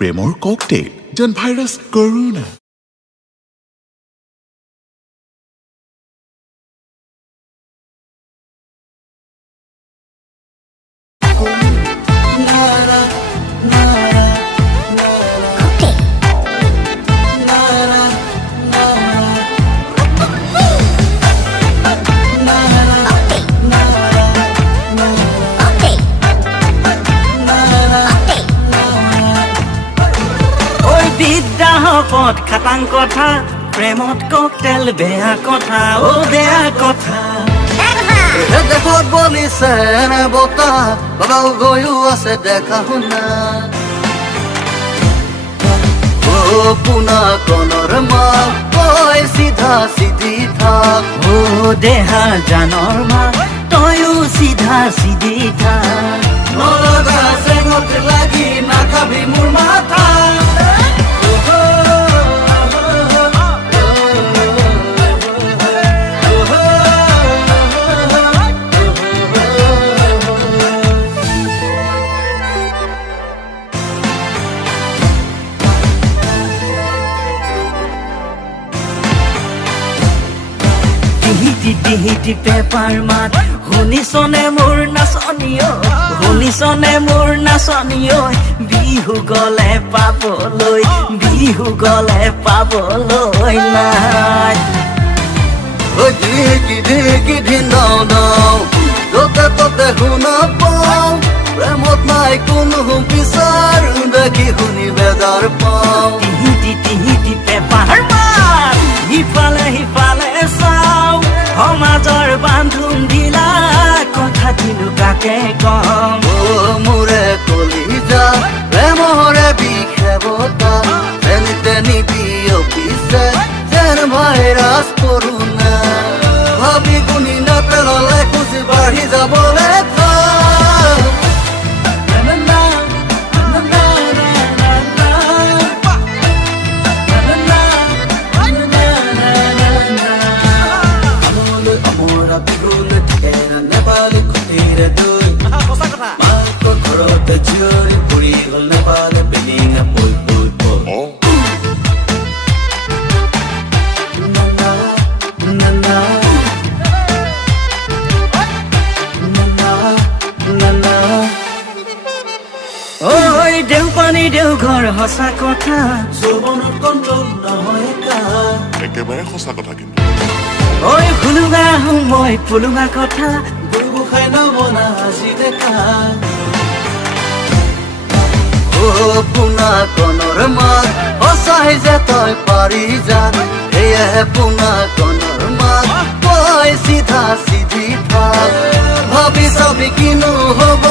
প্ৰেমৰ ককটেইল যেন virus corona পথ খাটাং কথা প্ৰেমত ককটেল বেয়া কথা ও বেয়া কথা দেখত বলিছে নে বতা বাবাও গৈও আছে দেখা শুনা ও পুনা কনৰ মা কয় সিধা সিধি থাক ও দেহা জানৰ মা তয়ো সিধা সিধি থাক নলগা চেঙত লাগি নাখাবি মোৰ মাথা টিহিটি পেপাৰ মাত শুনিছনে মোৰ নাচনিও শুনিছনে মোৰ নাচনিও বিহু গলে পাবলৈ নাই ঢেকি ঢিন্দাও দাও যতে ততে শুনা পাওঁ প্ৰেমত নাই কোনো বিচাৰ দেখি শুনি বেজাৰ পাওঁ টিহিটি পেপাৰ মাত সিফালে চাওঁ সমাজৰ বান্ধোন দিলা কথা দিলো কাকে কম মোৰে কলিজা প্ৰেমৰে বিষে বতা যেনিতে নিবিয়পিছে যেন ভাইৰাছ কৰোনা ভাবি গুণি নাপেলালে খুচি বাঢ়ি যাবলে দেওঘৰ সঁচা কথা যৌৱনত কণ্ট্ৰল নহয় একেবাৰে সঁচা কথা কিন্তু ঐ ফুলুঙা মই ফুলুঙা কথা গৰু খাই নবনা আজি দেখা ও পুনা কনৰ মাত সঁচাই যে তই পাৰি যা সেয়েহে পুনা কনৰ মাত কয় সিধা সিধি থাক ভাবি চাবি কিনো হ'ব